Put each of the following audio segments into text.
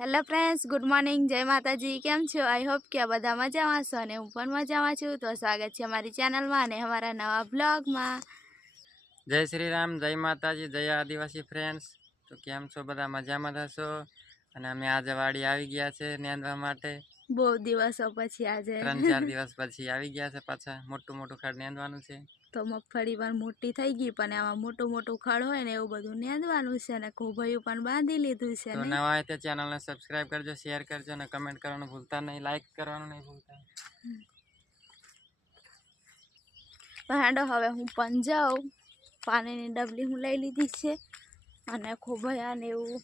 Hello friends good morning જય માતાજી કેમ છો? આઈ હોપ કે બધા મજામાં છો અને હું પણ મજામાં છું. તો સ્વાગત છે અમારી ચેનલમાં અને અમારા નવા બ્લોગમાં જય શ્રી રામ જય માતાજી જય આદિવાસી ફ્રેન્ડ્સ તો કેમ છો? બધા મજામાં થશો અને અમે આજે વાડી આવી ગયા છે નેંદવા માટે. બહુ દિવસો પછી આજે. ત્રણ ચાર દિવસ પછી આવી ગયા છે પાછા. મોટું મોટું ખાડ નેંદવાનું છે. તો મગફળી પણ મોટી થઈ ગઈ પણ આમાં મોટું મોટું ખડ હોય ને એવું બધું નેંદવાનું છે અને કોભાયું પણ બાંધી લીધું છે તો નવા હોય તો ચેનલને સબસ્ક્રાઈબ કરજો શેર કરજો અને કમેન્ટ કરવાનું ભૂલતા નહીં લાઈક કરવાનું નહીં ભૂલતા. ભાંડો હવે હું પણ જાઉં. પાણીની ડબલી હું લઈ લીધી છે અને ખોભાયા ને એવું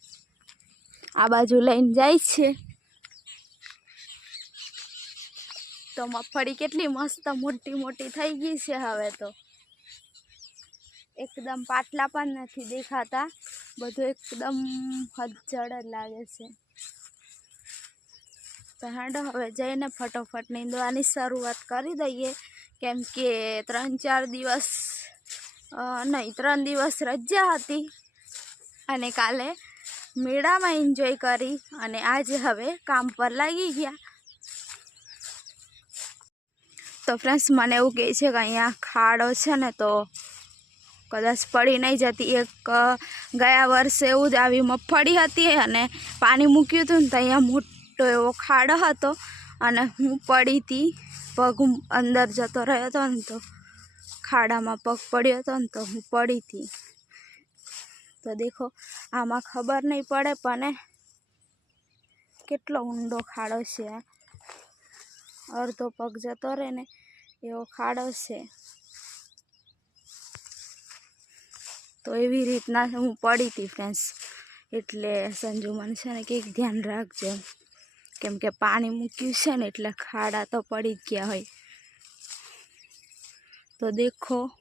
આ બાજુ લઈને જાય છે. તો મગફળી કેટલી મસ્ત મોટી મોટી થઈ ગઈ છે હવે તો. એકદમ પાટલા પણ નથી દેખાતા. બધું એકદમ હજળ જ લાગે છે. તો હાંડો, હવે જઈને ફટોફટ નીંદવાની શરૂઆત કરી દઈએ. કેમ કે ત્રણ ચાર દિવસ નહીં, ત્રણ દિવસ રજા હતી. અને કાલે મેળામાં એન્જોય કરી અને આજે હવે કામ પર લાગી ગયા. તો ફ્રેન્ડ્સ મને એવું કહે છે કે અહીંયા ખાડો છે ને તો કદાચ પડી નહીં જતી. એક ગયા વર્ષે એવું જ આવી મગફળી હતી અને પાણી મૂક્યું હતું ને તો અહીંયા મોટો એવો ખાડો હતો અને હું પડી હતી. પગ અંદર જતો રહ્યો હતો ને તો ખાડામાં પગ પડ્યો હતો ને તો હું પડી હતી. તો દેખો, આમાં ખબર નહીં પડે પણ કેટલો ઊંડો ખાડો છે. અડધો પગ જતો રહે ને એવો ખાડો છે. તો એવી રીતના હું પડી હતી ફ્રેન્ડ્સ એટલે સંજુ મને છે ને કંઈક ધ્યાન રાખજો. કેમ કે પાણી મૂક્યું છે ને એટલે ખાડા તો પડી જ ગયા હોય. તો દેખો,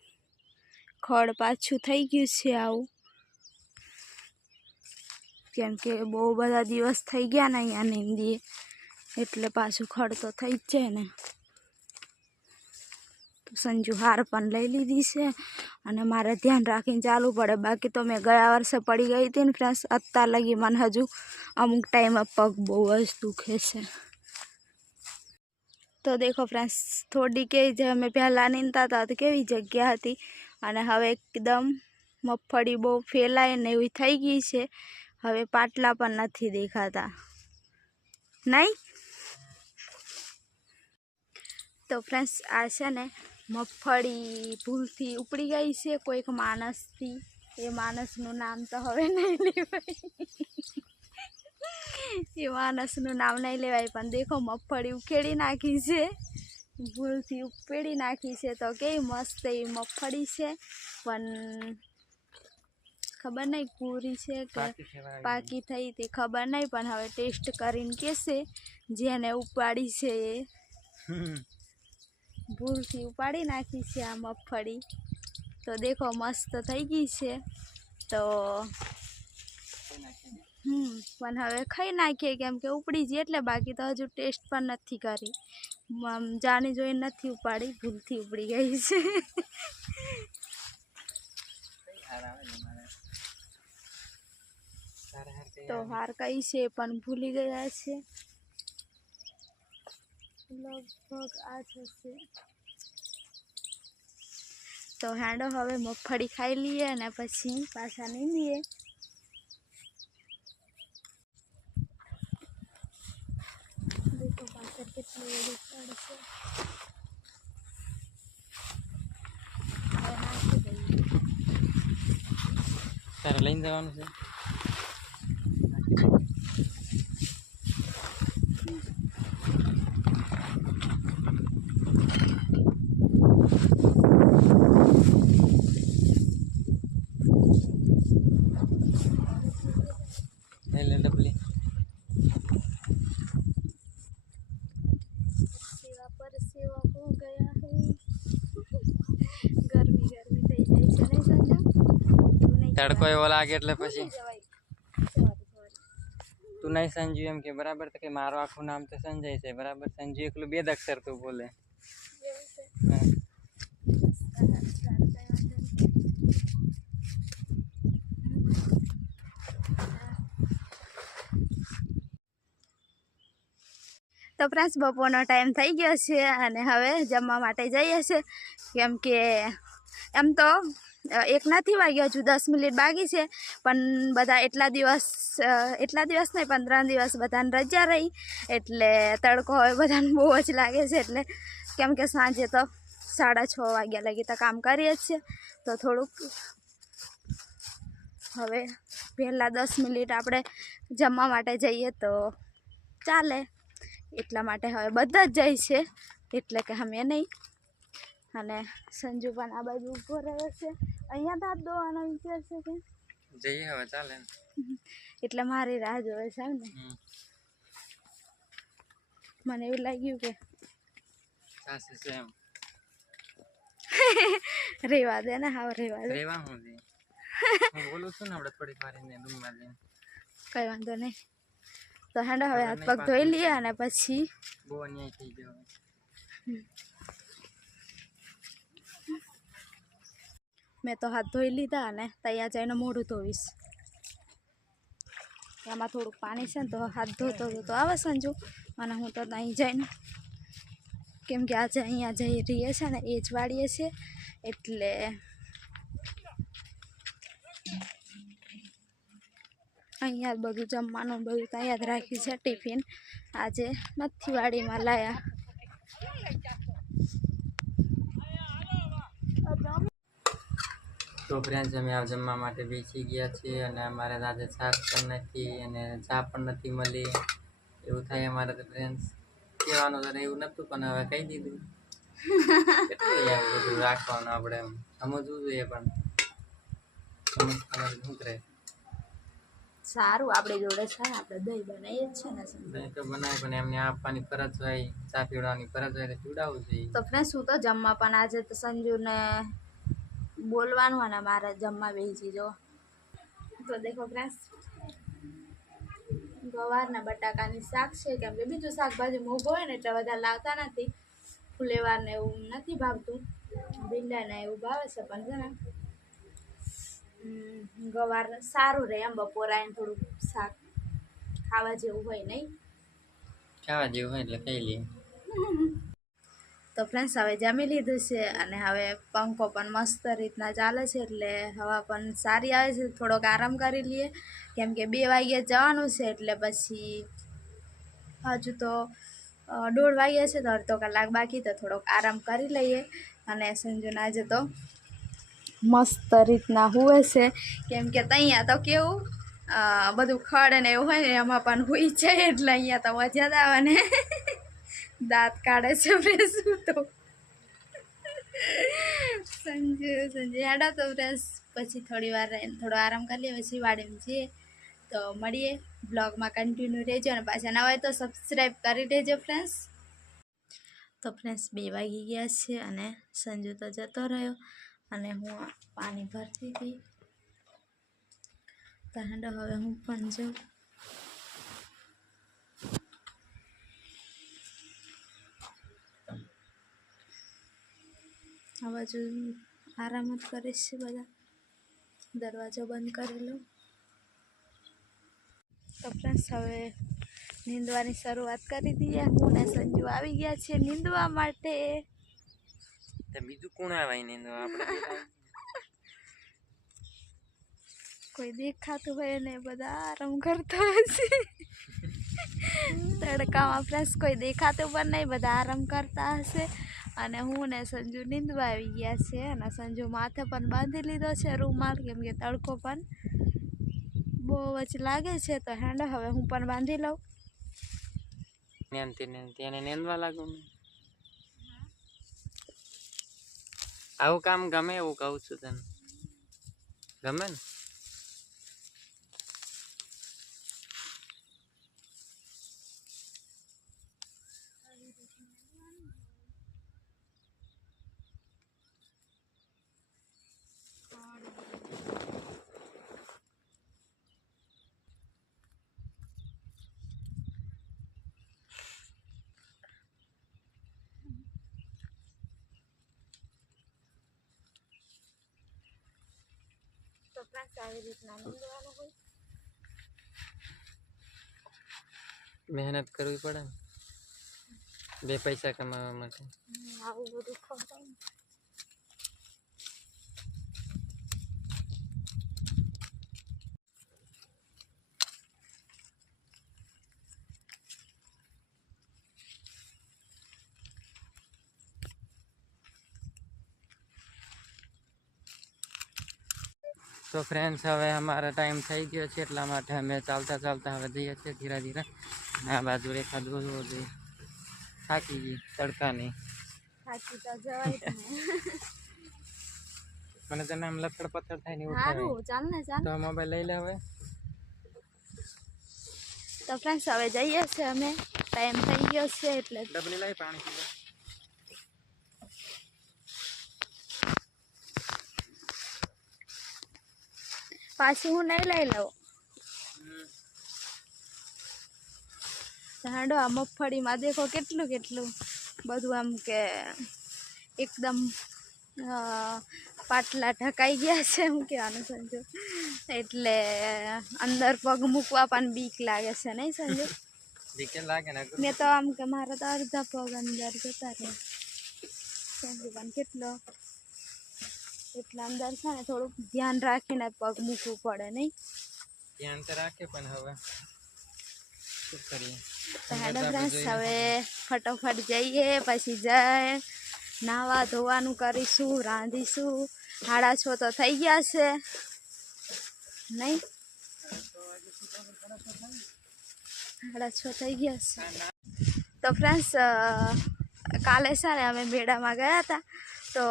ખડ પાછું થઈ ગયું છે આવું. કેમ કે બહુ બધા દિવસ થઈ ગયા ને અહીંયા નીંદીએ. એટલે પાછું ખડ તો થઈ જ જાય ને. તો સંજુ હાર પણ લઈ લીધી છે. અને મારે ધ્યાન રાખીને ચાલવું પડે. બાકી તો મેં ગયા વર્ષે પડી ગઈ હતી ને ફ્રેન્ડ્સ અત્યાર લગી મને હજુ અમુક ટાઈમે પગ બહુ જ દુખે છે. તો દેખો ફ્રેન્ડ્સ થોડી કેવી જે અમે પહેલાં નીંદતા હતા તો કેવી જગ્યા હતી અને હવે એકદમ મગફળી બહુ ફેલાય ને એવી થઈ ગઈ છે. હવે પાટલા પણ નથી દેખાતા. નહીં? તો ફ્રેન્ડ્સ આ છે ને મગફળી ભૂલથી ઉપડી ગઈ છે કોઈક માણસથી. એ માણસનું નામ તો હવે નહીં લેવાય. એ માણસનું નામ નહીં લેવાય પણ દેખો મગફળી ઉખેડી નાખી છે. ભૂલથી ઉપેડી નાખી છે તો કેવી મસ્ત એવી મગફળી છે. પણ ખબર નહીં પૂરી છે કે પાકી થઈ તે ખબર નહીં પણ હવે ટેસ્ટ કરીને કહેશે જેને ઉપાડી છે એ. ભૂલથી ઉપાડી નાખી છે આ મગફળી. તો દેખો મસ્ત થઈ ગઈ છે. તો હમ પણ હવે ખાઈ નાખીએ કેમ કે ઉપડી જઈએ એટલે બાકી તો હજુ ટેસ્ટ પણ નથી કરી. આમ જાણી જોઈ નથી ઉપાડી ભૂલથી ઉપડી ગઈ છે. તો હાર કઈ છે એ પણ ભૂલી ગયા છે. લગભગ આ થશે. તો હાંડો હવે મગફળી ખાઈ લઈએ અને પછી પાછા નીંદીએ. દેખો પાછળ કેટલી બધું તારે લઈને જવાનું છે લઈ લે ડબલી સેવા પર સેવા હો ગયા હે ગરમી ગરમી થઈ જાય છે નહીં સંજુ તું નહીં તડકો એવો લાગે એટલે પછી. તું નહીં સંજુ એમ કે બરાબર તો કે મારું આખું નામ તો સંજય છે. બરાબર સંજુ એકલું બે અક્ષર તું બોલે. તો ફ્રેન્ડ્સ બપોરનો ટાઈમ થઈ ગયો છે અને હવે જમવા માટે જઈએ છીએ કેમ કે એમ તો એક નથી વાગ્યો, હજુ દસ મિનિટ બાકી છે. પણ બધા એટલા દિવસ એટલા દિવસ નહીં, પંદર દિવસ બધાને રજા રહી. એટલે તડકો હવે બધાને બહુ જ લાગે છે. એટલે કેમ કે સાંજે તો સાડા છ વાગ્યા લગી તો કામ કરીએ જ છીએ. તો થોડુંક હવે પહેલાં દસ મિનિટ આપણે જમવા માટે જઈએ તો ચાલે. એટલા માટે હવે બધા જ જાય છે. એટલે કે અમે નહીં. અને સંજુ પણ આ બાજુ ઊભો રહ્યો છે. અહીંયા તો હાથ ધોવાનો વિચાર છે કે? જઈએ હવે ચાલે. એટલે મારી રાહ જોવે છે ને? મને એવું લાગ્યું કે રેવા દે ને હા રેવા દે. રેવા હું દે? હું બોલું છું ને આપણે થોડીક વાર એને રૂમમાં લઈને કંઈ વાંધો નહીં. તો હેડો હવે હાથ પગ ધોઈ લઈએ અને પછી બહુ અન્યાય થઈ ગયો મેં તો હાથ ધોઈ લીધા અને ત્યાં જઈને મોઢું ધોઈશ એમાં થોડુંક પાણી છે ને તો હાથ ધોતો તો આવે સંજુ. અને હું તો અહીં જઈને, કેમ કે આજે અહીંયા જઈ રહીએ છે ને એ જ વાળીએ છીએ, એટલે અહીંયા બધું જમવાનું બધું ત્યાં જ રાખ્યું છે ટિફિન. આજે નથી વાડીમાં લાયા. તો ફ્રેન્ડ્સ અમે આ જમવા માટે બેસી ગયા છીએ અને અમારે આજે શાક પણ નથી અને ચા પણ નથી મળી. એવું થાય અમારે તો ફ્રેન્ડ્સ કહેવાનું તો એવું નહોતું પણ હવે કહી દીધું. કેટલું યાર બધું રાખવાનું આપણે એમ? સમજવું જોઈએ પણ. શું કરે. સારું આપણે જોડે છે આપણે દહીં બનાવીએ જ છે ને. તો બનાવે પણ એમને આપવાની ફરજ હોય ચા પીવડાવવાની ફરજ હોય તો પીવડાવવું જોઈએ. તો ફ્રેન્ડ શું તો જમવા પણ આજે તો સંજુને બોલવાનું અને મારે જમવા બેસી જો તો દેખો ફ્રેન્ડ્સ ગવારના બટાકાની શાક છે કેમ કે બીજું શાકભાજી મોંઘું હોય ને એટલે બધા લાવતા નથી. ફુલેવારને એવું નથી ભાવતું. ભીંડાને એવું ભાવે છે પણ છે ને ગવાર સારું રહે એમ બપોરા આવીને થોડુંક શાક ખાવા જેવું હોય નહીં. ખાવા જેવું હોય એટલે ખાઈ લઈએ તો ફ્રેન્ડ્સ હવે જમી લીધું છે અને હવે પંખો પણ મસ્ત રીતના ચાલે છે એટલે હવા પણ સારી આવે છે. થોડોક આરામ કરી લઈએ. કેમ કે બે વાગ્યે જવાનું છે એટલે પછી હજુ તો દોઢ વાગ્યા છે તો અડધો કલાક બાકી તો થોડોક આરામ કરી લઈએ. અને સંજુના આજે તો મસ્ત રીતના હુવે છે. કેમ કે ત્યાં તો કેવું બધું ખડ અને એવું હોય ને એમાં પણ હુઈ જાય એટલે અહીંયા તો મજા જ આવે ને. દાંત કાઢે છે ફ્રેશ તો. સંજુ સંજુ, હેડા તો ફ્રેશ પછી થોડી વાર થોડો આરામ કરી લઈએ, પછી વાડીમાં જઈએ. તો મળીએ બ્લોગમાં કન્ટિન્યુ રહેજો અને પાછા ના હોય તો સબસ્ક્રાઈબ કરી દેજો ફ્રેન્ડ્સ તો ફ્રેન્ડ્સ બે વાગી ગયા છે અને સંજુ તો જતો રહ્યો અને હું પાણી ભરતી હતી. તો હવે હું પણ જાઉં. આ બાજુ આરામ જ કરે છે બધા. દરવાજો બંધ કરી લો તો ફ્રેન્ડ્સ હવે નીંદવાની શરૂઆત કરી દઈએ. હું ને સંજુ આવી ગયા છે નીંદવા માટે. તો બીજું કોણ આવે નીંદવા? આપણે કોઈ દેખાતું હોય ને બધા આરામ કરતા હશે. તડકામાં ફ્રેન્ડ્સ કોઈ દેખાતું પણ નહીં બધા આરામ કરતા હશે. અને હું ને સંજુ નીંદવા આવી ગયા છે અને સંજુ માથે પણ બાંધી લીધો છે રૂમાલ, કેમ કે તડકો પણ બહુ જ લાગે છે તો હેંડો, હવે હું પણ બાંધી લઉં. નેનતી નેનતી, એને નીંદવા લાગુ આવું કામ ગમે એવું કહું છું તને. ગમે ને? ફ્રેન્ડ્સ આવી રીતના નીંદવાનું હોય મહેનત કરવી પડે ને? બે પૈસા કમાવા માટે. આવું બધું ખવડાવું. તો ફ્રેન્ડ્સ હવે અમારો ટાઈમ થઈ ગયો છે એટલા માટે અમે ચાલતા ચાલતા હવે જઈએ છીએ ધીરે ધીરે. આ બાજુ રેખા દોરવો જોઈએ થાકી ગઈ તડકાની. સાચી તો જવાય જ ને. મને તને આમ લથડ પથડ થાય ને એવું થાય. સારું ચાલ ને ચાલ. તો મોબાઈલ લઈ લે હવે. તો ફ્રેન્ડ્સ હવે જઈએ છે અમે. ટાઈમ થઈ ગયો છે એટલે. ડબલી લઈ પાણી પીવા. પાછી હું નહીં લઈ લઉં. હાંડો આ મગફળીમાં દેખો કેટલું કેટલું બધું આમ કે એકદમ પાટલા ઢકાઈ ગયા છે એમ કહેવાનું સંજો એટલે અંદર પગ મૂકવા પણ બીક લાગે છે નહીં સંજો મેં તો આમ કે મારા તો અડધા પગ અંદર જતા રહે. સંજુ પણ કેટલો એટલે અંદર છે ને થોડુંક ધ્યાન રાખીને પગ મૂકવું પડે નહીં. ધ્યાન તો રાખે પણ હવે શું કરીએ? હેડો ફ્રેન્ડ્સ હવે ફટોફટ જઈએ પછી જઈ નાવા ધોવાનું કરીશું રાંધીશું. સાડા છ તો થઈ ગયા છે. નહીં? સાડા છ થઈ ગયા છે. તો ફ્રેન્ડ્સ કાલે છે ને અમે મેળામાં ગયા હતા. તો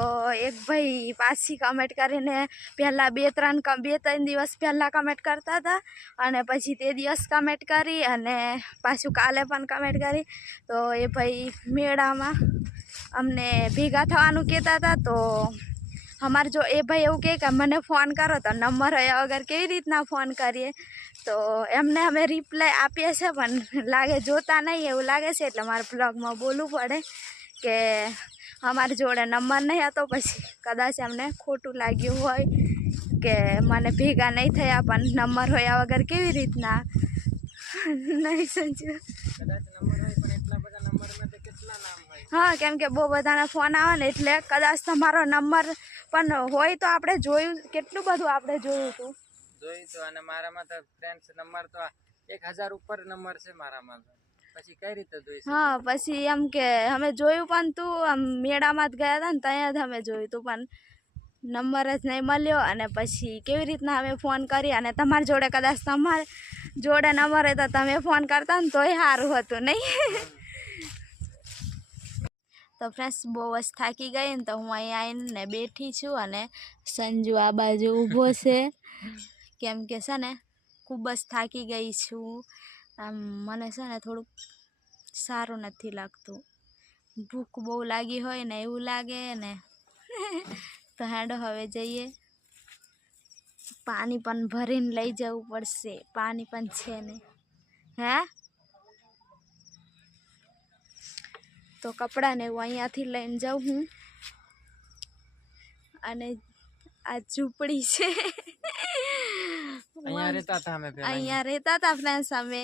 એક ભાઈ પાછી કમેન્ટ કરીને પહેલાં બે ત્રણ બે ત્રણ દિવસ પહેલાં કમેન્ટ કરતા હતા અને પછી તે દિવસ કમેન્ટ કરી અને પાછું કાલે પણ કમેન્ટ કરી. તો એ ભાઈ મેળામાં અમને ભેગા થવાનું કહેતા હતા. તો અમારે જો એ ભાઈ એવું કહે કે મને ફોન કરો તો નંબર હોય વગર કેવી રીતના ફોન કરીએ? તો એમને અમે રિપ્લાય આપીએ છીએ, પણ લાગે જોતા નહીં એવું લાગે છે, એટલે મારે બ્લોગમાં બોલવું પડે કે અમારી જોડે નંબર નહીં હતો પછી કદાચ એમને ખોટું લાગ્યું હોય કે મને ભેગા નહીં થયા પણ નંબર હોય વગર કેવી રીતના? નહીં હોય હા કેમ કે બહુ બધાના ફોન આવે ને એટલે કદાચ તમારો નંબર પણ હોય તો આપણે જોયું કેટલું બધું આપણે જોયું હતું. જોયું તો અને મારામાં તો ફ્રેન્ડ્સ નંબર તો એક હજાર ઉપર નંબર છે મારામાં પછી કઈ રીતે જોઈ હા, પછી એમ કે અમે જોયું પણ તું, આમ મેળામાં જ ગયા હતા ને ત્યાં જ અમે જોયું તું, પણ નંબર જ નહીં મળ્યો અને પછી કેવી રીતના અમે ફોન કરી અને તમારી જોડે કદાચ તમારે જોડે નંબર હતા તમે ફોન કરતા ને તોય સારું હતું, નહીં? તો ફ્રેન્ડ્સ બહુ જ થાકી ગઈ ને તો હું અહીં આવીને બેઠી છું અને સંજુ આ બાજુ ઊભો છે. કેમ કે છે ને, ખૂબ જ થાકી ગઈ છું. આમ મને છે ને થોડુંક સારું નથી લાગતું. ભૂખ બહુ લાગી હોય ને એવું લાગે ને. તો હેડો હવે જઈએ. પાણી પણ ભરીને લઈ જવું પડશે. પાણી પણ છે ને. હે? તો કપડાને હું અહીંયાથી લઈને જાઉં હું. અને આ ઝૂંપડી છે. અહીંયા રહેતા હતા અમે પહેલા અહીંયા રહેતા હતા ફ્રેન્ડ્સ અમે.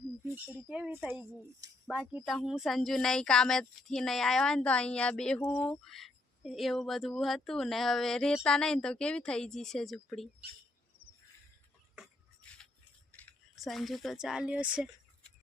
ઝૂંપડી કેવી થઈ ગઈ? બાકી તો હું સંજુ નહીં કામેથી નહીં આવ્યો હોય ને તો અહીંયા બેહું. એવું બધું હતું ને હવે રહેતા નહીં તો કેવી થઈ ગઈ છે ઝૂંપડી? સંજુ તો ચાલ્યો છે.